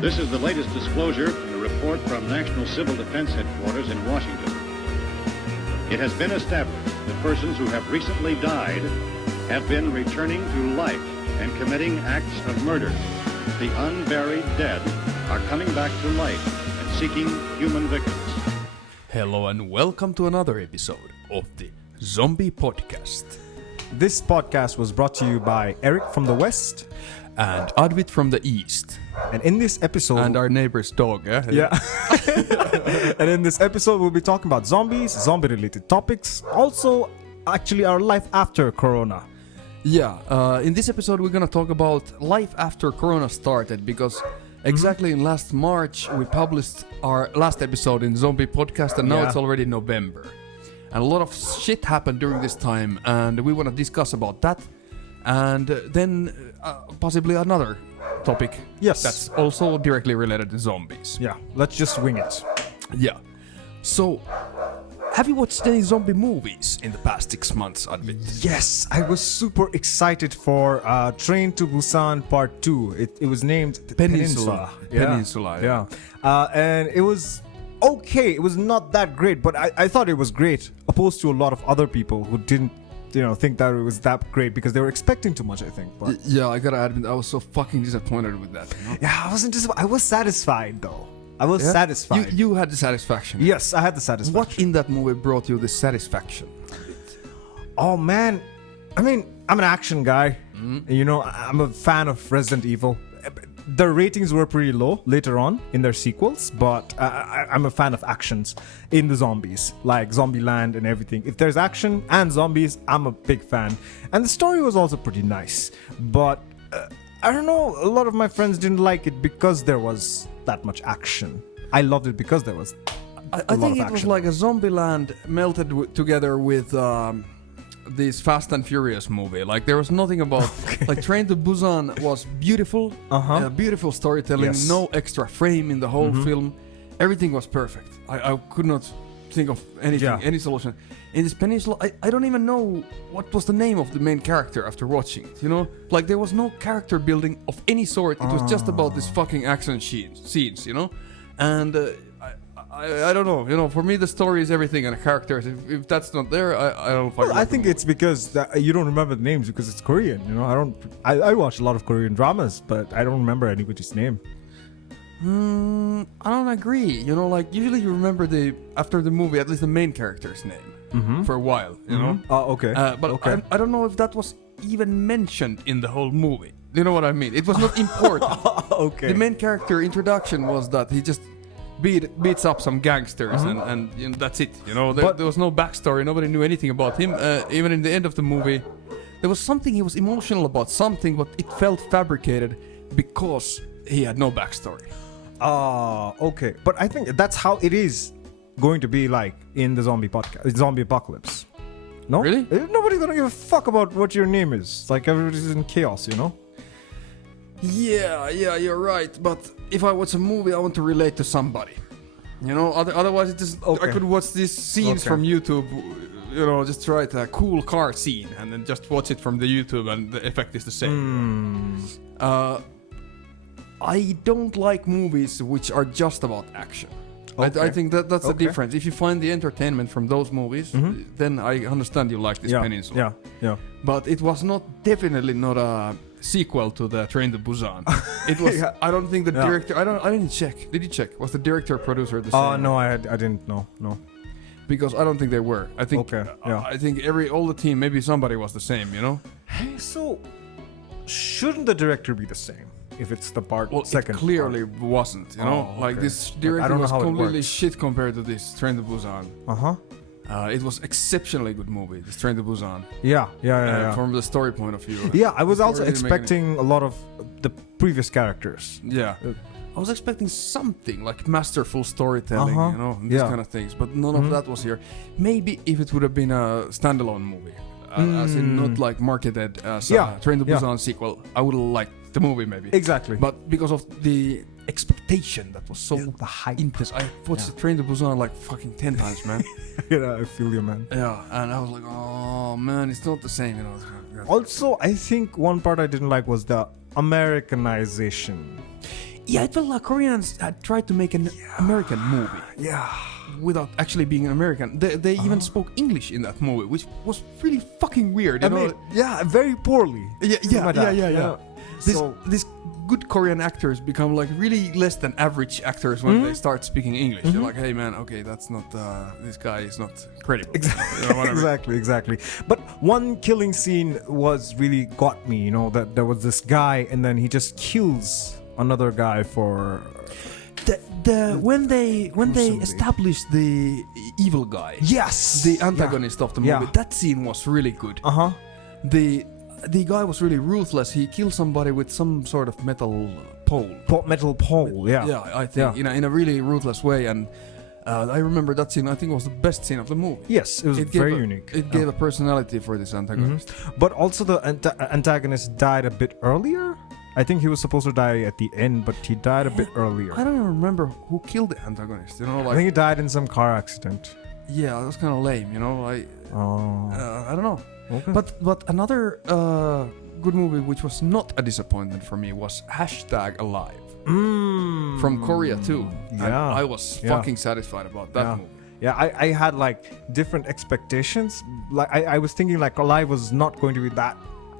This is the latest disclosure in a report from National Civil Defense Headquarters in Washington. It has been established that persons who have recently died have been returning to life and committing acts of murder. The unburied dead are coming back to life and seeking human victims. Hello and welcome to another episode of the Zombie Podcast. This podcast was brought to you by Erik from the West And Adwit from the East. and in this episode... And our neighbor's dog, eh? Yeah. And in this episode, we'll be talking about zombies, zombie-related topics, also actually our life after Corona. Yeah, in this episode we're gonna talk about life after Corona started, because exactly in last March we published our last episode in Zombie Podcast, and now Yeah. it's already November. And a lot of shit happened during this time, and we want to discuss about that. And then possibly another topic Yes. that's also directly related to zombies. Yeah, let's just wing it. Yeah. So, have you watched any zombie movies in the past 6 months, Advit? Yes, I was super excited for Train to Busan Part 2. It was named Peninsula. Yeah. Peninsula, Yeah. And it was okay. It was not that great, but I thought it was great, opposed to a lot of other people who didn't, think that it was that great because they were expecting too much, I think. But Yeah, I gotta admit, I was so fucking disappointed with that. yeah, I was satisfied though. I was satisfied. You had the satisfaction. Yes, I had the satisfaction. What in that movie brought you the satisfaction? Oh man, I mean, I'm an action guy. I'm a fan of Resident Evil. The ratings were pretty low later on in their sequels, but I'm a fan of actions in the zombies, like Zombieland and everything. If there's action and zombies, I'm a big fan. And the story was also pretty nice, but I don't know, a lot of my friends didn't like it because there was that much action. I loved it because there was I think it was like a Zombieland melted together with this Fast and Furious movie. Like there was nothing about like Train to Busan was beautiful, beautiful storytelling, Yes. no extra frame in the whole film. Everything was perfect. I could not think of anything, any solution. In this Peninsula, I don't even know what was the name of the main character after watching it, Like there was no character building of any sort. It was just about this fucking action scenes, And I don't know, for me the story is everything and the characters. If that's not there, I don't fucking I think it's because you don't remember the names because it's Korean. I watch a lot of Korean dramas, but I don't remember anybody's name. I don't agree. Like usually you remember after the movie at least the main character's name for a while. Oh, okay. But okay. I don't know if that was even mentioned in the whole movie. You know what I mean? It was not important. Okay. The main character introduction was that he just beats up some gangsters and that's it. There was no backstory. Nobody knew anything about him. Even in the end of the movie, there was something he was emotional about something, but it felt fabricated because he had no backstory. Okay. But I think that's how it is going to be like in the zombie apocalypse. No? Really? Nobody's gonna give a fuck about what your name is. It's like everybody's in chaos, Yeah, you're right. But if I watch a movie, I want to relate to somebody. Otherwise it just I could watch these scenes from YouTube. Just write a cool car scene and then just watch it from the YouTube, and the effect is the same. I don't like movies which are just about action. I think that's the difference. If you find the entertainment from those movies, then I understand you like this Peninsula. Yeah. But it was definitely not a sequel to the Train to Busan. It was. I don't think the director. I didn't check. Did you check? Was the director producer the same? Oh no, I didn't know. No. Because I don't think they were. I think. I think all the team. Maybe somebody was the same. Hey, so shouldn't the director be the same if it's the second? It clearly wasn't. Like this director was completely shit compared to this Train to Busan. It was exceptionally good movie, this Train to Busan. Yeah. From the story point of view. Yeah, I was also expecting a lot of the previous characters. Yeah. I was expecting something like masterful storytelling, these kind of things, but none of that was here. Maybe if it would have been a standalone movie, as in not like marketed as a Train to Busan sequel, I would have liked the movie maybe. Exactly. But because of the expectation that was so the hype. intense, I watched the Train to Busan like fucking 10 times, man. I feel you, man. Yeah, and I was like, oh man, it's not the same, Also, I think one part I didn't like was the Americanization. Yeah, it felt like Koreans had tried to make an American movie. Yeah. Without actually being an American. They even spoke English in that movie, which was really fucking weird. You know? Yeah, very poorly. Yeah. So, These good Korean actors become like really less than average actors when they start speaking English. You're like, hey man, okay, that's not, this guy is not credible. Exactly. But one killing scene was really got me, you know, that there was this guy and then he just kills another guy for... When they established the evil guy, yes, the antagonist of the movie, that scene was really good. The guy was really ruthless. He killed somebody with some sort of metal pole. Metal pole, yeah. Yeah, I think in a really ruthless way. And I remember that scene. I think it was the best scene of the movie. Yes, it was very unique. It gave a personality for this antagonist. But also the antagonist died a bit earlier. I think he was supposed to die at the end, but he died a bit earlier. I don't even remember who killed the antagonist. You know, like I think he died in some car accident. Yeah, that was kind of lame. You know, like I don't know. Okay. But another good movie which was not a disappointment for me was #Alive from Korea too. Yeah, and I was fucking satisfied about that movie. Yeah, I had like different expectations. Like I was thinking like Alive was not going to be that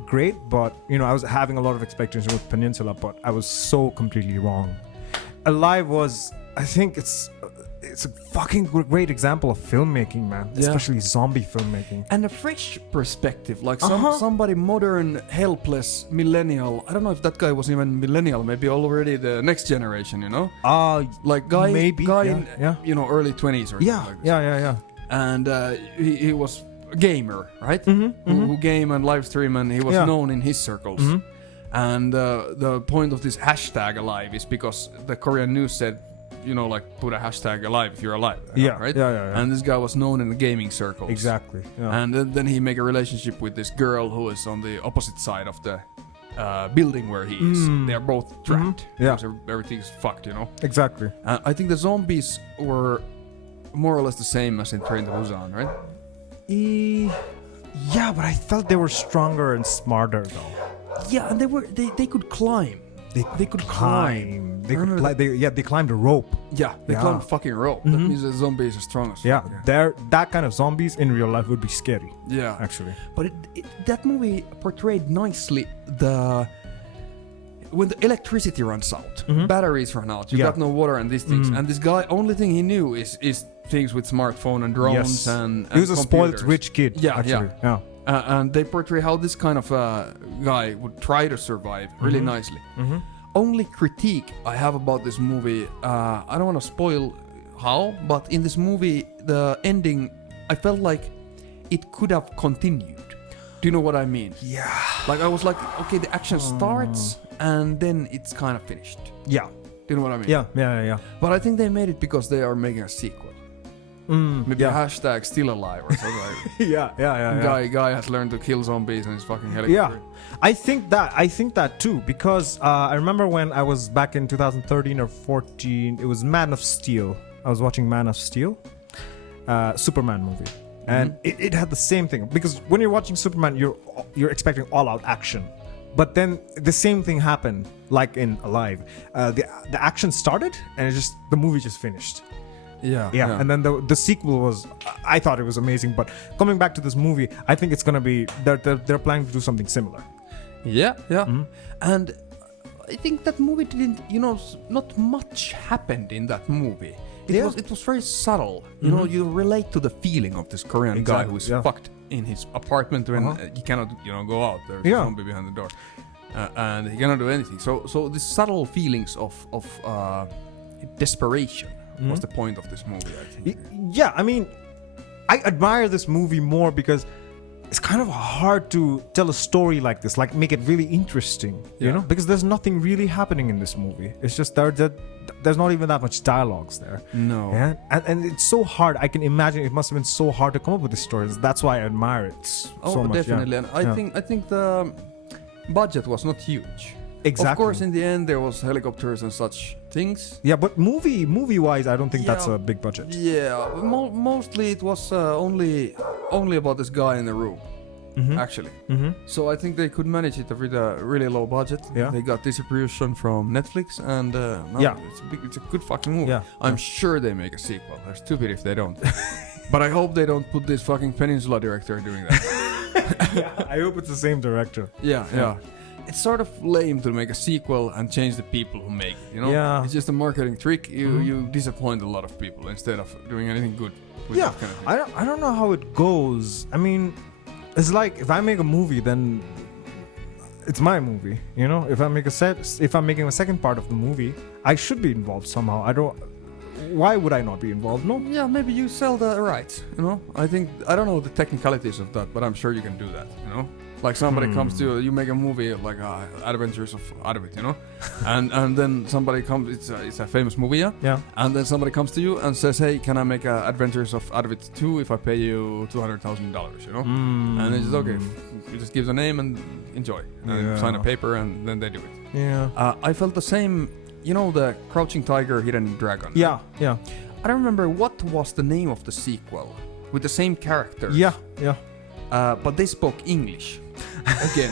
great, but you know I was having a lot of expectations with Peninsula, but I was so completely wrong. Alive was, I think it's a fucking great example of filmmaking, man. Especially zombie filmmaking. And a fresh perspective, like somebody modern, helpless, millennial. I don't know if that guy was even millennial, maybe already the next generation, you know? Like guy in you know, early 20s or something like this. Yeah. And he was a gamer, right? Who game and live stream, and he was known in his circles. And the point of this #Alive is because the Korean news said, you know, like put a #alive if you're alive. Right? Yeah. And this guy was known in the gaming circles. Exactly. Yeah. And then he make a relationship with this girl who is on the opposite side of the building where he is. They're both trapped. Because everything's fucked, you know. Exactly. I think the zombies were more or less the same as in Train to Busan, right? Yeah, but I felt they were stronger and smarter though. Yeah, and they could climb. They could climb. They climbed a rope. Yeah, they climbed fucking rope. That means the zombies are strong as fuck. Yeah, that kind of zombies in real life would be scary. Yeah, actually. But that movie portrayed nicely when the electricity runs out, batteries run out, you got no water and these things. And this guy, only thing he knew is things with smartphone and drones and he was a computers. spoiled rich kid. Yeah. And they portray how this kind of guy would try to survive really nicely. Only critique I have about this movie, I don't want to spoil how, but in this movie, the ending, I felt like it could have continued. Do you know what I mean? Yeah. Like I was like, okay, the action starts and then it's kind of finished. Yeah. Do you know what I mean? Yeah. But I think they made it because they are making a sequel. Maybe a #still alive or something like that. Yeah. Guy has learned to kill zombies in his fucking helicopter. Yeah, I think that too, because I remember when I was back in 2013 or 14, it was Man of Steel. I was watching Man of Steel, Superman movie, and it had the same thing, because when you're watching Superman, you're expecting all-out action. But then the same thing happened, like in Alive. The action started, and the movie just finished. Yeah. And then the sequel was, I thought it was amazing. But coming back to this movie, I think it's gonna be they're planning to do something similar. Yeah. And I think that movie didn't, you know, not much happened in that movie. It was very subtle. You know, you relate to the feeling of this Korean guy who is fucked in his apartment when he cannot, you know, go out. There's a zombie behind the door, and he cannot do anything. So these subtle feelings of desperation was the point of this movie, I think. Yeah, I mean, I admire this movie more because it's kind of hard to tell a story like this, like make it really interesting, you know? Because there's nothing really happening in this movie. It's just there's not even that much dialogues there. No. Yeah? And it's so hard. I can imagine it must have been so hard to come up with these stories. That's why I admire it so much. Definitely. And I think the budget was not huge. Exactly. Of course, in the end, there was helicopters and such things. Yeah, but movie-wise, I don't think that's a big budget. Yeah, mostly it was only about this guy in the room. actually. So I think they could manage it with a really low budget. Yeah. They got distribution from Netflix, and it's a good fucking movie. Yeah. I'm sure they make a sequel. They're stupid if they don't. But I hope they don't put this fucking Peninsula director doing that. I hope it's the same director. Yeah. It's sort of lame to make a sequel and change the people who make it, you know? Yeah. It's just a marketing trick. You disappoint a lot of people instead of doing anything good with that kind of thing. I don't know how it goes. I mean, it's like if I make a movie, then it's my movie, you know? If I'm making a second part of the movie, I should be involved somehow. Why would I not be involved? No. Yeah, maybe you sell the rights, you know? I don't know the technicalities of that, but I'm sure you can do that, you know? Like somebody comes to you, make a movie like Adventures of Adwit, you know, and then somebody comes. It's a famous movie, yeah. Yeah. And then somebody comes to you and says, "Hey, can I make Adventures of Adwit 2 if I pay you $200,000?" You know, and it's just okay. You just give the name and enjoy, and sign a paper, and then they do it. Yeah. I felt the same. You know, the Crouching Tiger, Hidden Dragon. Yeah. I don't remember what was the name of the sequel with the same characters. Yeah. But they spoke English. Again.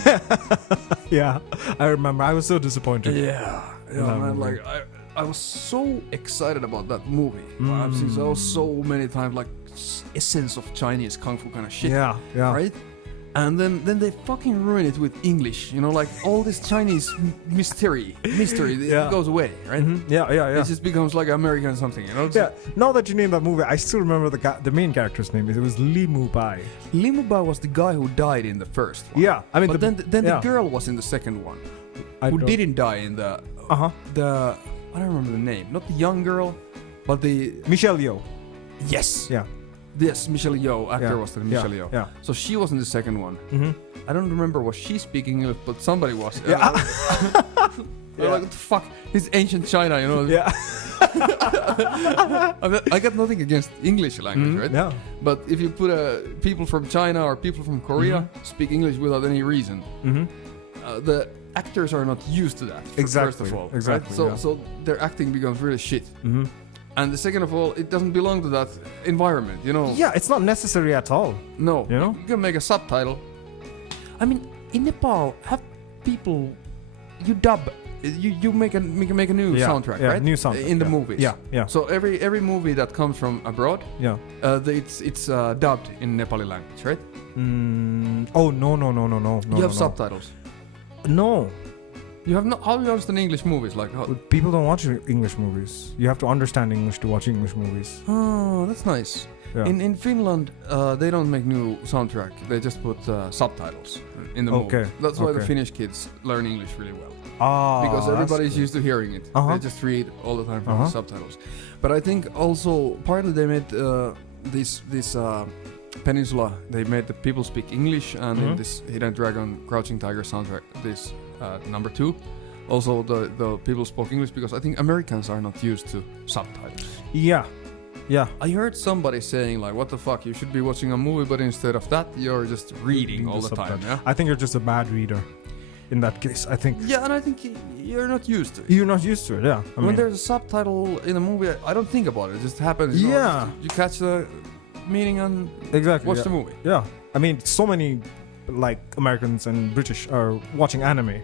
Yeah, I remember. I was so disappointed. Yeah, man. Like I was so excited about that movie. I've seen so many times, like essence of Chinese kung fu kind of shit. Yeah. Right. And then they fucking ruin it with English. You know, like all this Chinese mystery, it goes away, right? Yeah. It just becomes like American something, you know? Yeah. Now that you name that movie, I still remember the main character's name. It was Li Mu Bai. Li Mu Bai was the guy who died in the first one. Yeah, I mean, but then the girl was in the second one, who didn't die in the the I don't remember the name. Not the young girl, but the Michelle Yeoh. Yes. Yeah. Yes, Michelle Yeoh. Actor was the Michelle Yeoh. Yeah. So she was in the second one. I don't remember was she speaking English, but somebody was. Yeah. Like, what the fuck? It's ancient China, you know. Yeah. I got nothing against English language, right? Yeah. But if you put people from China or people from Korea speak English without any reason, the actors are not used to that. First of all, exactly. Right? So their acting becomes really shit. And the second of all, it doesn't belong to that environment, you know. Yeah, it's not necessary at all. No, you know, you can make a subtitle. I mean, in Nepal, have people you dub. You make a new soundtrack, right? New soundtrack in the movies. Yeah. So every movie that comes from abroad, it's dubbed in Nepali language, right? Oh no. You have subtitles. No. You have no. How do you understand English movies? Like people don't watch English movies. You have to understand English to watch English movies. Oh, that's nice. Yeah. In Finland, they don't make new soundtrack. They just put subtitles in the movie. That's why the Finnish kids learn English really well. Because everybody's used to hearing it. They just read all the time from the subtitles. But I think also partly they made this Peninsula. They made the people speak English, and in this Hidden Dragon, Crouching Tiger soundtrack, this number 2. Also, the people spoke English because I think Americans are not used to subtitles. Yeah. I heard somebody saying like, "What the fuck? You should be watching a movie, but instead of that, you're just reading all the time." Yeah. I think you're just a bad reader. In that case, I think. Yeah, and I think you're not used to it. You're not used to it, yeah. When there's a subtitle in a movie, I don't think about it. It just happens. Yeah. You catch the meaning and watch the movie. Yeah. I mean, so many like Americans and British are watching anime.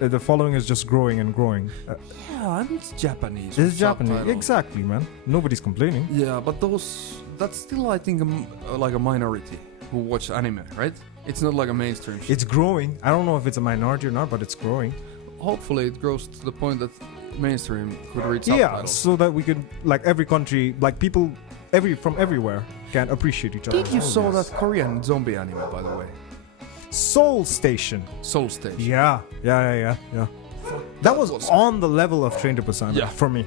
The following is just growing and growing. Yeah, and it's Japanese. It's Japanese. Exactly, man. Nobody's complaining. Yeah, but that's still, I think, like a minority who watch anime, right? It's not like a mainstream shit. It's growing. I don't know if it's a minority or not, but it's growing. Hopefully it grows to the point that mainstream could read subtitles. Yeah, so that we could, like every country, like people from everywhere can appreciate each other. Did you saw that Korean zombie anime, by the way? Soul Station. Yeah. That was on the level of Train to Busan for me,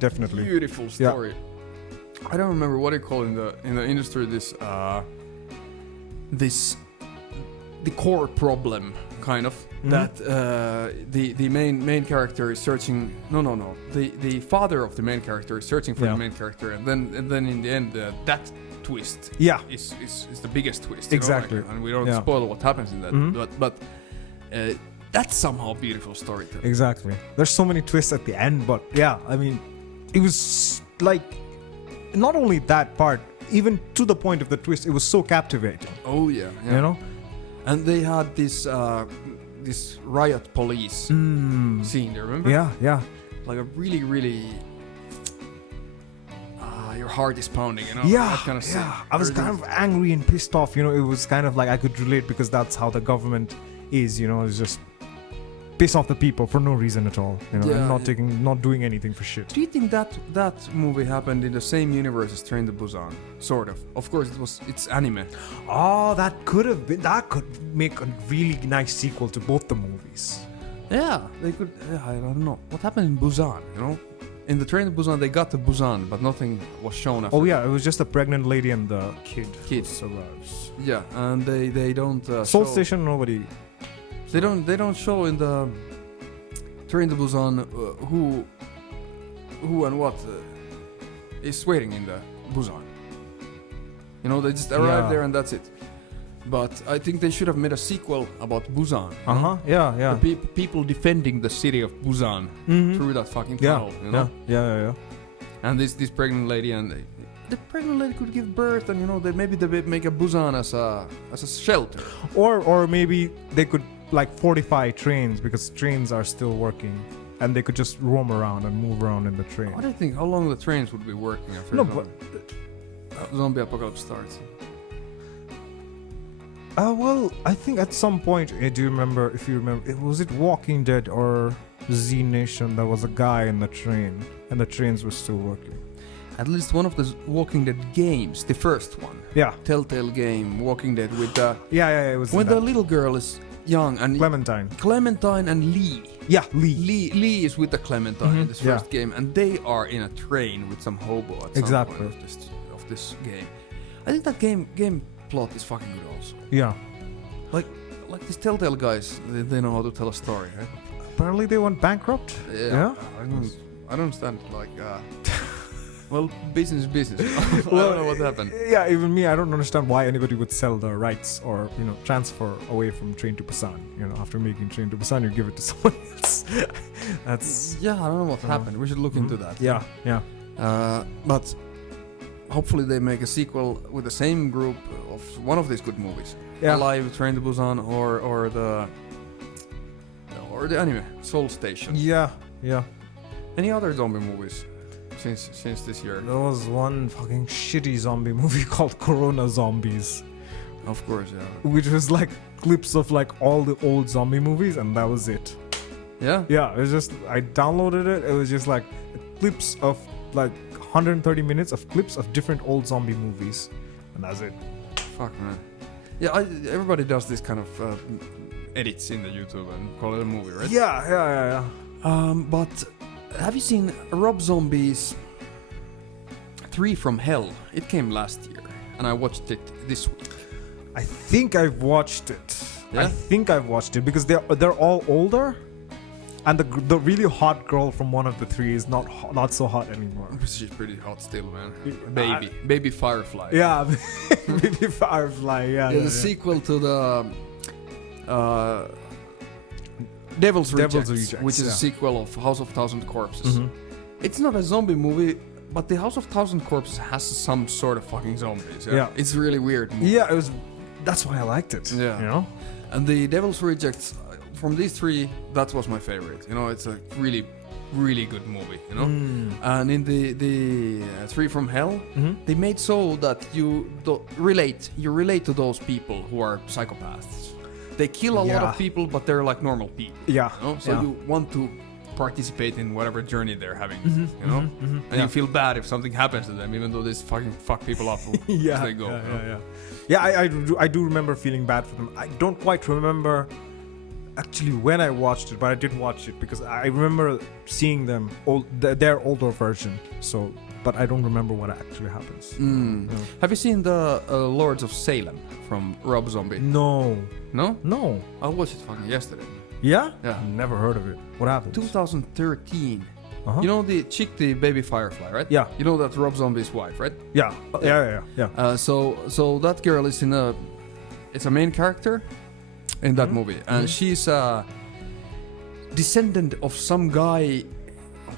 definitely. Beautiful story. Yeah. I don't remember what they call in the industry the core problem kind of that the main character is searching. No. The father of the main character is searching for the main character, and then in the end that twist is the biggest twist. Exactly. You know, like, and we don't spoil what happens in that, but that's somehow beautiful storytelling. Exactly. There's so many twists at the end, but yeah, I mean, it was like not only that part, even to the point of the twist, it was so captivating. Oh yeah. You know. And they had this riot police scene. Do you remember? Yeah. Like a really, really. Your heart is pounding, you know? Yeah, That kind of scene. I was kind of angry and pissed off, you know. It was kind of like I could relate because that's how the government is, you know. It's just piss off the people for no reason at all, you know, and not doing anything for shit. Do you think that movie happened in the same universe as Train to Busan? Sort of. Of course, it's anime. Oh, that could make a really nice sequel to both the movies. Yeah, they could. I don't know what happened in Busan. You know, in the Train to Busan, they got to Busan, but nothing was shown after. Oh yeah, it was just a pregnant lady and the kid. Kid survives. Yeah, and they don't. Soul show, Station, nobody. They don't show in the Train to Busan who and what is waiting in the Busan. You know, they just arrive there and that's it. But I think they should have made a sequel about Busan. Yeah. The people defending the city of Busan through that fucking tunnel. You know? Yeah. And this pregnant lady and the pregnant lady could give birth, and you know they make a Busan as a shelter. Or maybe they could like fortify trains because trains are still working, and they could just roam around and move around in the train. What do you think? How long the trains would be working after zombie apocalypse starts? Well, I think at some point, if you remember, was it Walking Dead or Z Nation? There was a guy in the train, and the trains were still working. At least one of the Walking Dead games, the first one. Yeah. Telltale game, Walking Dead with the. Yeah, it was. When the little girl is young and Clementine and Lee. Yeah, Lee. Lee is with the Clementine in this first game, and they are in a train with some hobo at some point of this game. I think that game plot is fucking good also. Yeah. Like these Telltale guys, they know how to tell a story, right? Apparently they went bankrupt. Yeah. I don't understand. Like, well, business. I don't know what happened. Yeah, even me, I don't understand why anybody would sell the rights or transfer away from Train to Busan. You know, after making Train to Busan, you give it to someone else. That's. Yeah, I don't know what happened. We should look into that. Yeah. But hopefully they make a sequel with the same group of one of these good movies. Yeah. Alive, Train to Busan, or the anime Soul Station. Yeah. Any other zombie movies since this year? There was one fucking shitty zombie movie called Corona Zombies. Of course, yeah. Which was like clips of like all the old zombie movies, and that was it. Yeah? Yeah, it was just, I downloaded it. It was just like clips of like 130 minutes of clips of different old zombie movies, and that's it. Fuck, man. Yeah, everybody does this kind of edits in the YouTube and call it a movie, right? Yeah. But have you seen Rob Zombie's 3 from Hell? It came last year, and I watched it this week. I think I've watched it. Yeah? I think I've watched it because they're all older, and the really hot girl from one of the 3 is not so hot anymore. She's pretty hot still, man. Baby Firefly. Yeah, Baby Firefly. Yeah. The sequel to the Devil's Rejects, which is a sequel of House of Thousand Corpses. Mm-hmm. It's not a zombie movie, but the House of Thousand Corpses has some sort of fucking zombies. Yeah. It's a really weird movie. Yeah, it was. That's why I liked it. Yeah. You know? And the Devil's Rejects, from these 3, that was my favorite. You know, it's a really, really good movie, you know? And in the 3 from Hell, they made so that you relate to those people who are psychopaths. They kill a lot of people, but they're like normal people. Yeah. You know? So you want to participate in whatever journey they're having, you know? And you feel bad if something happens to them, even though they fucking fuck people up as they go. Yeah, I do remember feeling bad for them. I don't quite remember actually when I watched it, but I did watch it because I remember seeing them their older version. So, but I don't remember what actually happens. Have you seen the Lords of Salem from Rob Zombie? No. I watched it fucking yesterday. Yeah? Yeah. Never heard of it. What happened? 2013. You know the chick, the baby Firefly, right? Yeah. You know that's Rob Zombie's wife, right? Yeah. So that girl is it's a main character in that movie, and she's a descendant of some guy.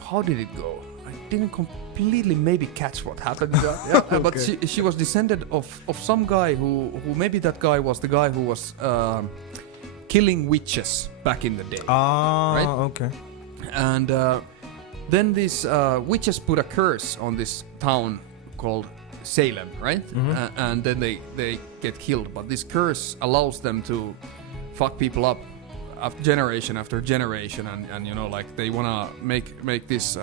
How did it go? didn't completely maybe catch what happened. Yeah, but she was descended of some guy who maybe that guy was the guy who was killing witches back in the day. Right? Okay. And then these witches put a curse on this town called Salem, right? And then they get killed. But this curse allows them to fuck people up generation after generation, and you know, like they wanna make this.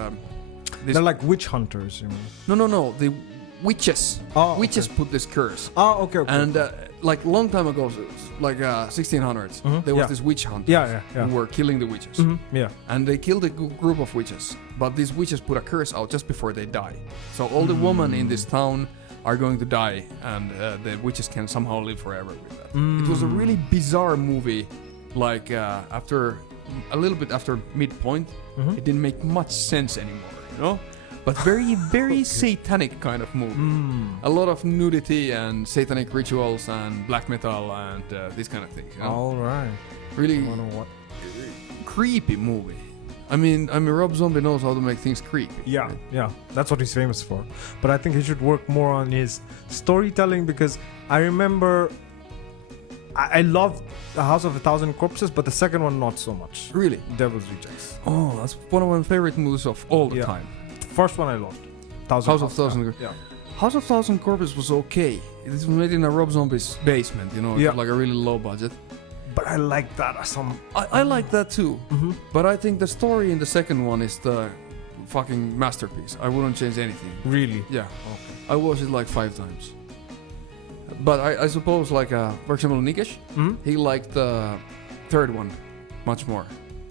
They're like witch hunters, you know? No. The witches. Witches put this curse. Okay. And like long time ago, like 1600s, there was this witch hunters who were killing the witches. Yeah. And they killed a group of witches, but these witches put a curse out just before they die. So all the women in this town are going to die, and the witches can somehow live forever with that. It was a really bizarre movie. Like after a little bit after midpoint, it didn't make much sense anymore, you know. But very satanic kind of movie. A lot of nudity and satanic rituals and black metal and these kind of things. You know? All right. Really creepy movie. I mean, Rob Zombie knows how to make things creepy. Yeah, right? yeah. That's what he's famous for. But I think he should work more on his storytelling, because I remember I loved The House of a Thousand Corpses, but the second one not so much. Really? Devil's Rejects. Oh, that's one of my favorite movies of all the time. First one I loved. House of Thousand. Yeah. House of Thousand Corpses was okay. It was made in a Rob Zombie's basement, you know, like a really low budget. But I like that. I like that too. But I think the story in the second one is the fucking masterpiece. I wouldn't change anything. Really? Yeah. Okay. I watched it like 5 times. But I suppose, like, for example, Nikesh, he liked the third one much more.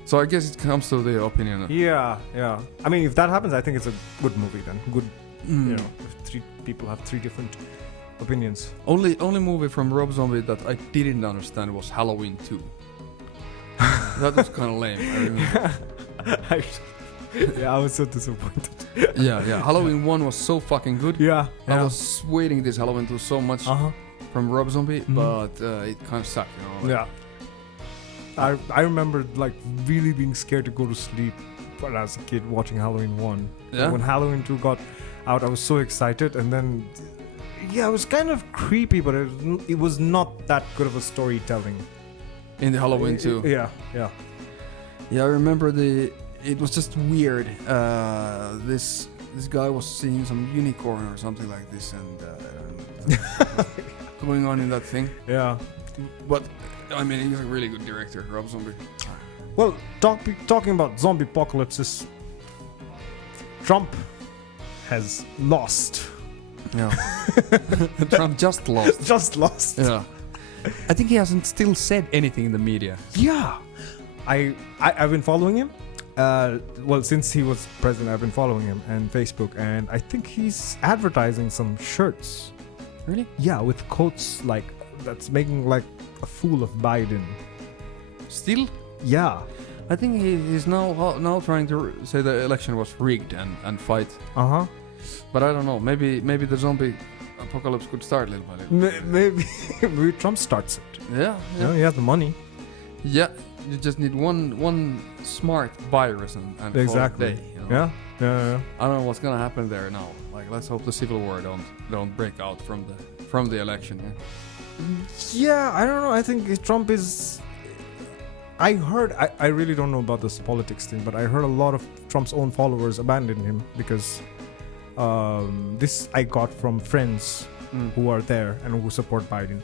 So I guess it comes to the opinion. Yeah. I mean, if that happens, I think it's a good movie then. Good, you know, if 3 people have 3 different opinions. Only movie from Rob Zombie that I didn't understand was Halloween 2. That was kind of lame. I remember. I was so disappointed. yeah. Halloween 1 was so fucking good. Yeah. I was waiting this Halloween 2 so much from Rob Zombie, but it kind of sucked, you know. Like, I remember like really being scared to go to sleep when I was a kid watching Halloween 1. Yeah. When Halloween 2 got out, I was so excited, and then it was kind of creepy, but it was not that good of a storytelling. In the Halloween 2. Yeah. Yeah, I remember it was just weird. This guy was seeing some unicorn or something like this, and going on in that thing. Yeah. But I mean, he's a really good director, Rob Zombie. Well, talking about zombie apocalypses, Trump has lost. Yeah. Trump just lost. Just lost. Yeah. I think he hasn't still said anything in the media. Yeah. I've been following him. Well, since he was president, I've been following him on Facebook, and I think he's advertising some shirts. Really? Yeah, with quotes like that's making like a fool of Biden. Still? Yeah. I think he's now trying to say the election was rigged and fight. But I don't know. Maybe the zombie apocalypse could start little by little. Maybe Trump starts it. Yeah. You know, he has the money. Yeah. You just need one smart virus and exactly. Call it day, you know? Yeah. I don't know what's gonna happen there now. Like, let's hope the civil war don't break out from the election. Yeah, I don't know. I think Trump is. I heard. I really don't know about this politics thing, but I heard a lot of Trump's own followers abandoned him because this I got from friends who are there and who support Biden.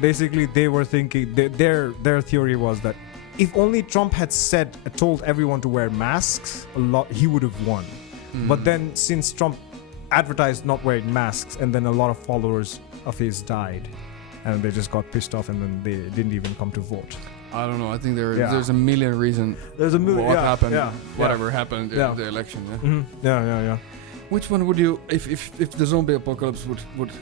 Basically, they were thinking their theory was that if only Trump had told everyone to wear masks, he would have won. But then since Trump advertised not wearing masks, and then a lot of followers of his died, and they just got pissed off, and then they didn't even come to vote. I don't know. I think there's a million reasons. There's a million. What happened? Yeah, whatever happened in the election. Yeah. Which one would you, if the zombie apocalypse would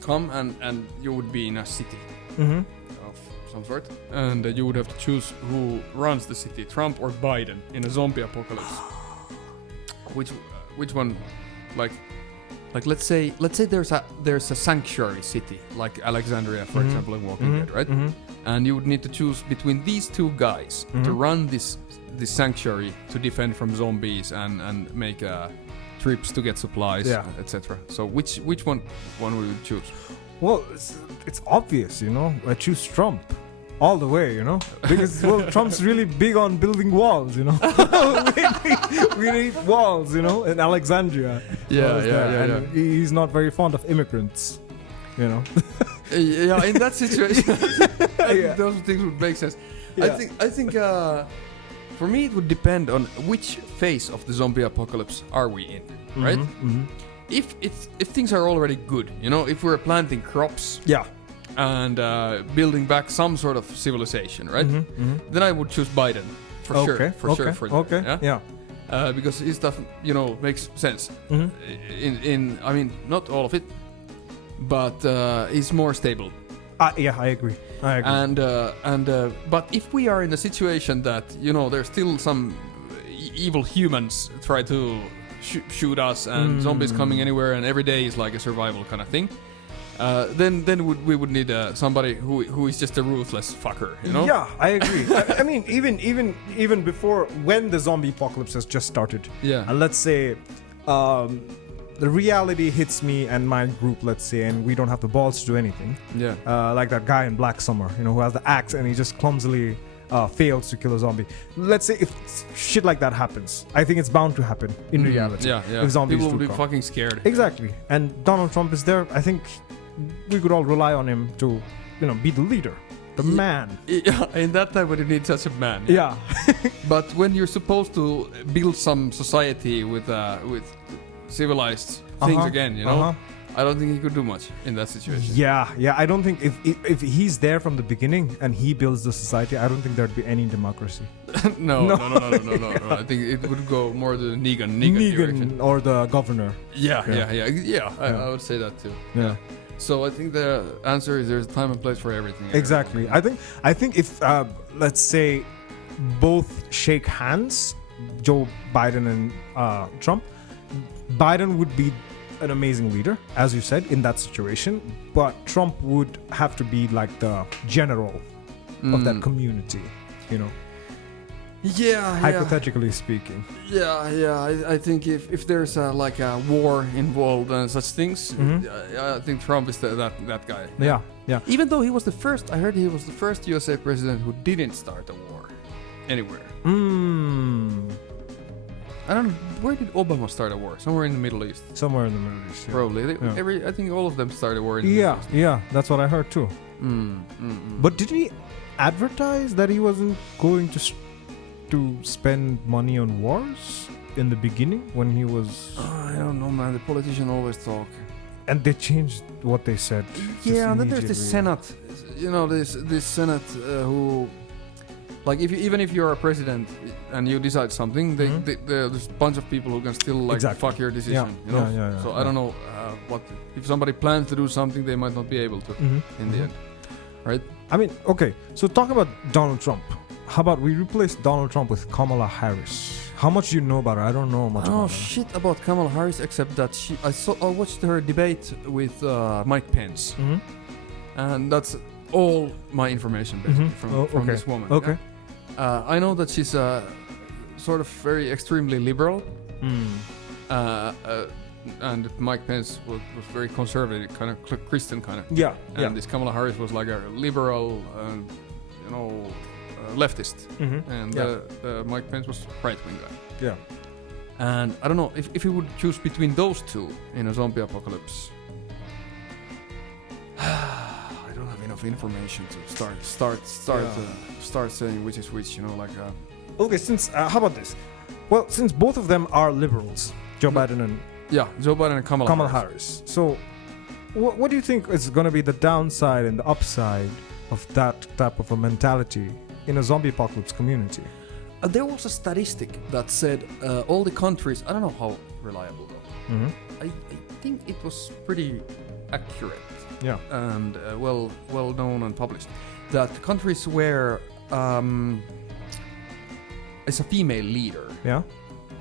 come and you would be in a city of some sort, and you would have to choose who runs the city, Trump or Biden, in a zombie apocalypse? Which one, like, like let's say there's a sanctuary city like Alexandria, for example, in Walking Dead, right? And you would need to choose between these two guys to run this sanctuary to defend from zombies and make trips to get supplies, etc. So which one would you choose? Well, it's obvious, you know. I choose Trump all the way, you know, because Trump's really big on building walls, you know. we need walls, you know, in Alexandria. And he's not very fond of immigrants, you know. Yeah, in that situation, those things would make sense. Yeah. I think for me it would depend on which phase of the zombie apocalypse are we in, right? If things are already good, you know, if we're planting crops, and building back some sort of civilization, right? Then I would choose Biden for sure. Because his stuff, you know, makes sense. In I mean, not all of it, but he's more stable. I agree. And but if we are in a situation that, you know, there's still some evil humans try to shoot us and zombies coming anywhere and every day is like a survival kind of thing, then we would need somebody who is just a ruthless fucker, you know? Yeah, I agree. I mean, even before, when the zombie apocalypse has just started, and let's say the reality hits me and my group, let's say, and we don't have the balls to do anything. Like that guy in Black Summer, you know, who has the axe and he just clumsily fails to kill a zombie. Let's say if shit like that happens, I think it's bound to happen in reality. If zombies people will be come. fucking scared. Exactly. And Donald Trump is there. I think we could all rely on him to, you know, be the leader, the man. Yeah, in that time when you need such a man. Yeah. But when you're supposed to build some society with civilized things again, you know, I don't think he could do much in that situation. Yeah. I don't think if he's there from the beginning and he builds the society, I don't think there'd be any democracy. No. I think it would go more the Negan direction. Or the governor. Yeah. I would say that too. Yeah. So I think the answer is there's a time and place for everything. Exactly. I think if let's say both shake hands, Joe Biden and Trump, Biden would be an amazing leader, as you said, in that situation, but Trump would have to be like the general of that community, you know. Hypothetically speaking. I think if there's like a war involved and such things, I think Trump is that guy. Yeah. Even though he was the first, I heard he was the first USA president who didn't start a war anywhere. I don't know, where did Obama start a war? Somewhere in the Middle East. Somewhere in the Middle East. Yeah. Probably. I think all of them started a war in the Middle East. Yeah, that's what I heard too. But did he advertise that he wasn't going to spend money on wars in the beginning when he was... I don't know, man. The politicians always talk. And they changed what they said. Yeah, and then there's the Senate. You know, this Senate who... Like, even if you're a president and you decide something, there's a bunch of people who can still like fuck your decision. You know? Yeah, so I don't know what if somebody plans to do something, they might not be able to in the end, right? I mean, okay. So talk about Donald Trump. How about we replace Donald Trump with Kamala Harris? How much do you know about her? I don't know much. I shit about Kamala Harris except that I watched her debate with Mike Pence, and that's all my information basically from this woman. Okay. I know that she's sort of very extremely liberal, and Mike Pence was very conservative, kind of Christian kind of. Yeah. And this Kamala Harris was like a liberal, leftist, and Mike Pence was right-wing guy. Yeah. And I don't know if you would choose between those two in a zombie apocalypse. I don't have enough information to start saying which is which. You know, like. Okay, since how about this? Well, since both of them are liberals, Joe Biden and Joe Biden and Kamala Harris. So, what do you think is going to be the downside and the upside of that type of a mentality in a zombie apocalypse community? There was a statistic that said all the countries. I don't know how reliable though. I think it was pretty accurate. Yeah. And well known and published that countries where is a female leader. Yeah.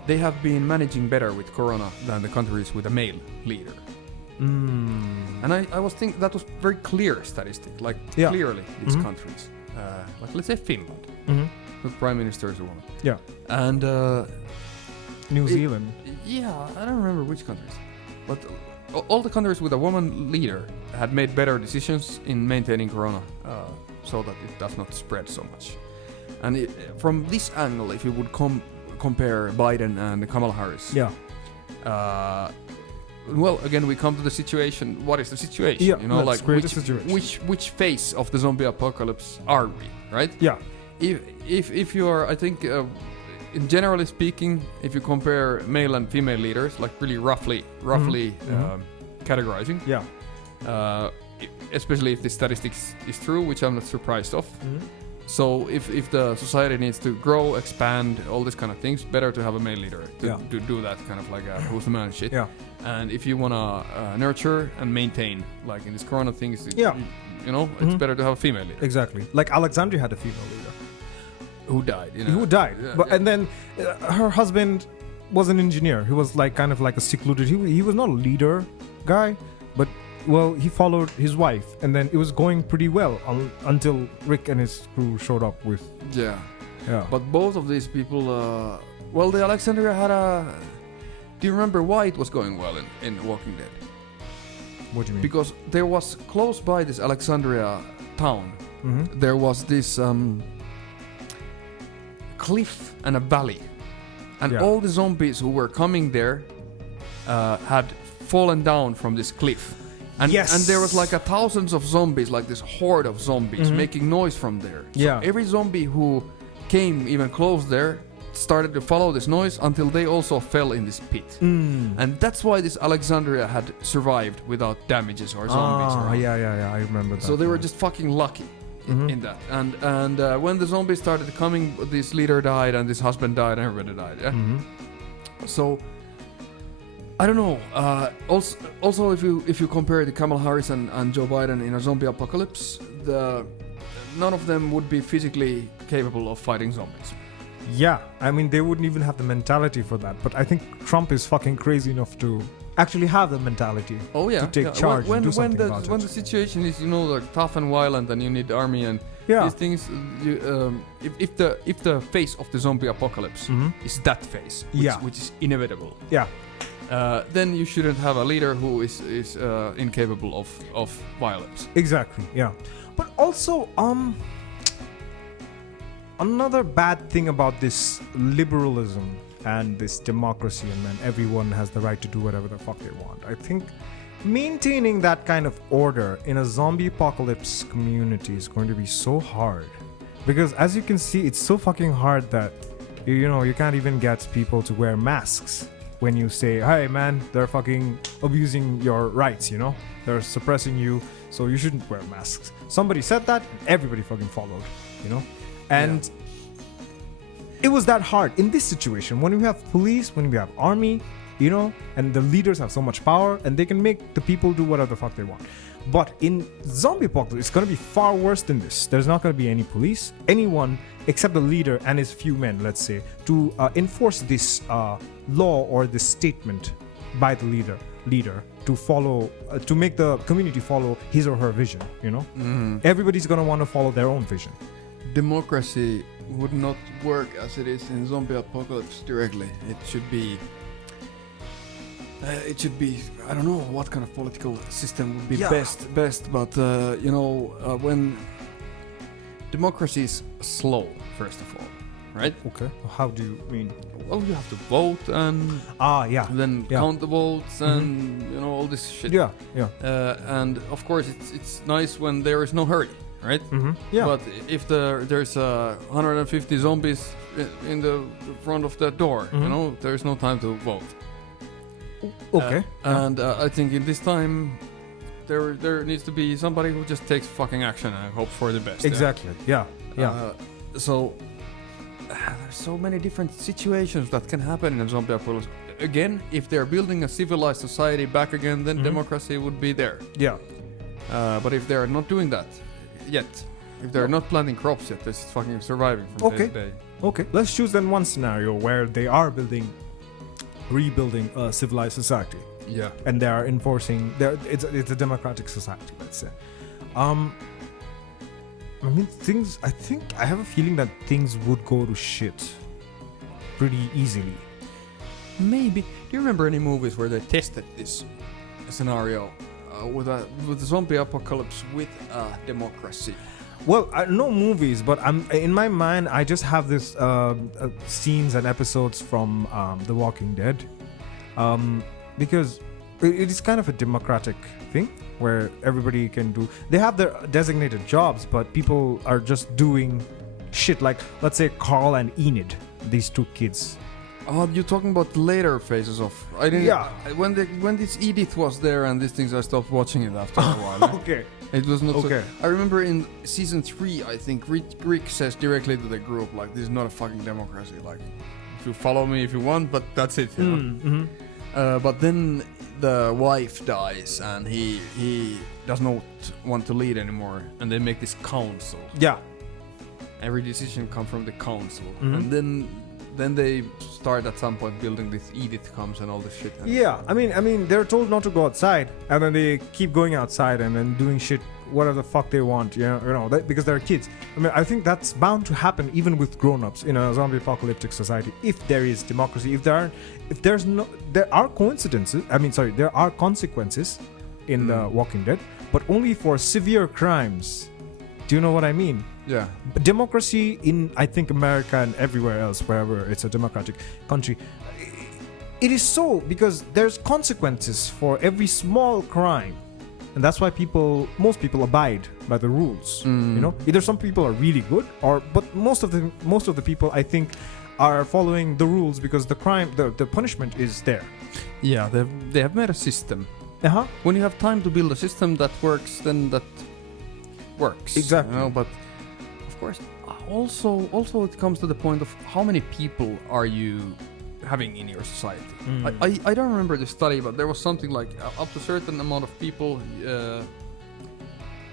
they have been managing better with corona than the countries with a male leader. And I was thinking that was very clear statistic, like clearly these countries, like let's say Finland, the prime minister is a woman. Yeah. And New Zealand. Yeah, I don't remember which countries, but all the countries with a woman leader had made better decisions in maintaining corona, so that it does not spread so much. And from this angle, if you would compare Biden and Kamala Harris, well, again, we come to the situation. What is the situation? Yeah, you know, like which phase of the zombie apocalypse are we? Right? Yeah. If you are, I think, in generally speaking, if you compare male and female leaders, like really roughly categorizing. Yeah. Especially if the statistics is true, which I'm not surprised of. So if the society needs to grow, expand, all these kind of things, better to have a male leader to do that kind of like who's the man shit. Yeah. And if you want to nurture and maintain, like in this corona things, you know, it's better to have a female leader. Exactly. Like Alexandria had a female leader. Who died, you know? Who died. And then her husband was an engineer. He was like kind of like a secluded, he was not a leader guy, but well, he followed his wife, and then it was going pretty well until Rick and his crew showed up with. Yeah. Yeah. But both of these people, well, the Alexandria had a. Do you remember why it was going well in Walking Dead? What do you mean? Because there was close by this Alexandria town, there was this cliff and a valley, and all the zombies who were coming there had fallen down from this cliff. And, and there was like thousands of zombies, like this horde of zombies making noise from there. So every zombie who came even close there started to follow this noise until they also fell in this pit. And that's why this Alexandria had survived without damages or zombies. I remember that. So they were just fucking lucky in that. And when the zombies started coming, this leader died and this husband died and everybody died. Yeah? So I don't know. Also, if you compare the Kamala Harris and Joe Biden in a zombie apocalypse, none of them would be physically capable of fighting zombies. Yeah, I mean they wouldn't even have the mentality for that. But I think Trump is fucking crazy enough to actually have the mentality. To take charge and do something about it. When the situation is, you know, like tough and violent, and you need the army and these things, if the phase of the zombie apocalypse is that phase, which is inevitable. Yeah. Then you shouldn't have a leader who is incapable of violence. Exactly, yeah. But also, another bad thing about this liberalism and this democracy and then everyone has the right to do whatever the fuck they want. I think maintaining that kind of order in a zombie apocalypse community is going to be so hard. Because as you can see, it's so fucking hard that, you can't even get people to wear masks. When you say, hey man, they're fucking abusing your rights, They're suppressing you, so you shouldn't wear masks. Somebody said that, everybody fucking followed, And it was that hard in this situation when we have police, when we have army, and the leaders have so much power and they can make the people do whatever the fuck they want. But in zombie apocalypse, it's going to be far worse than this. There's not going to be any police, anyone except the leader and his few men, let's say, to enforce this law or this statement by the leader to follow, to make the community follow his or her vision, Everybody's going to want to follow their own vision. Democracy would not work as it is in zombie apocalypse directly. It should be, I don't know what kind of political system would be best, but when democracy is slow, first of all, right? Okay. How do you mean? Well, you have to vote and then count the votes and all this shit. And of course, it's nice when there is no hurry, right? But if there's 150 zombies in the front of that door, there's no time to vote. Okay. And I think in this time, there needs to be somebody who just takes fucking action and hope for the best. Exactly. Yeah. So there's so many different situations that can happen in a zombie apocalypse. Again, if they're building a civilized society back again, then democracy would be there. Yeah. But if they're not doing that yet, if they're not planting crops yet, they're just fucking surviving from day to day. Okay. Let's choose then one scenario where they are building rebuilding a civilized society. Yeah. And they are enforcing. It's a democratic society, let's say. I mean, things. I think I have a feeling that things would go to shit pretty easily. Maybe. Do you remember any movies where they tested this scenario with a zombie apocalypse with democracy? Well, no movies, but in my mind, I just have this scenes and episodes from The Walking Dead, because it is kind of a democratic thing where everybody can do. They have their designated jobs, but people are just doing shit. Like, let's say Carl and Enid, these two kids. Oh, you're talking about later phases of. I didn't. Yeah. When this Edith was there and these things, I stopped watching it after a while. Okay. It was not. Okay. So, I remember in season 3, I think Rick says directly to the group, like, "This is not a fucking democracy. Like, if you follow me if you want, but that's it." You know? Mm-hmm. But then the wife dies, and he does not want to lead anymore, and they make this council. Yeah. Every decision comes from the council, Mhm. and then they start at some point building this Edith comes and all this shit. Yeah, I mean, they're told not to go outside, and then they keep going outside and then doing shit, whatever the fuck they want, because they're kids. I mean, I think that's bound to happen even with grown-ups in a zombie apocalyptic society. If there is democracy, there are consequences in The Walking Dead, but only for severe crimes. Do you know what I mean? Yeah. Democracy in, I think, America and everywhere else, wherever it's a democratic country, it is so because there's consequences for every small crime, and that's why most people abide by the rules. Either some people are really good, but most of the people, I think, are following the rules because the punishment is there. Yeah, they have made a system. When you have time to build a system that works, then that works. Exactly. But of course, also it comes to the point of how many people are you having in your society. I don't remember the study, but there was something like up to a certain amount of people,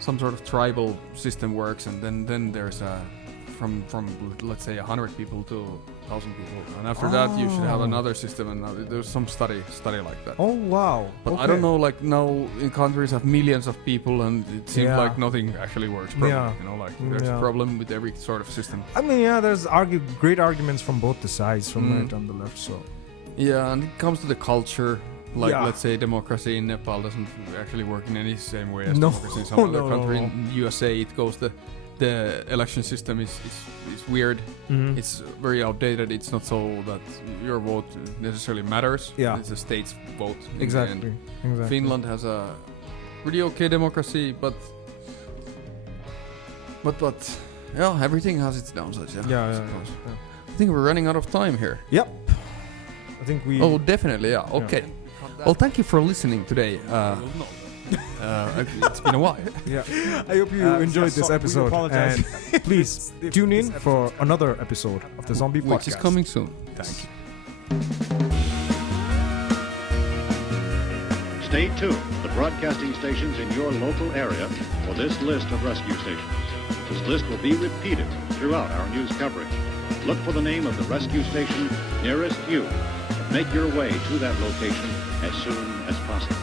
some sort of tribal system works, and then there's from let's say 100 people to 1,000 people, and after that you should have another system, and there's some study like that. Oh wow! But okay. I don't know, like now in countries have millions of people, and it seems like nothing actually works properly. There's a problem with every sort of system. I mean, there's great arguments from both the sides, from right and the left. So yeah, and it comes to the culture. Let's say democracy in Nepal doesn't actually work in any same way as democracy in some other country. In USA, it goes the election system is weird. Mm-hmm. It's very outdated. It's not so that your vote necessarily matters. Yeah. It's a state's vote. Exactly. Finland has a pretty okay democracy, but yeah, everything has its downsides. Yeah. I think we're running out of time here. Yep. I think we. Oh, definitely. Yeah. Okay. Well, thank you for listening today. It's been a while. Yeah. I hope you enjoyed this episode. And please tune in for another episode of the Zombie Podcast, which is coming soon. Thank you. Stay tuned to the broadcasting stations in your local area for this list of rescue stations. This list will be repeated throughout our news coverage. Look for the name of the rescue station nearest you. Make your way to that location as soon as possible.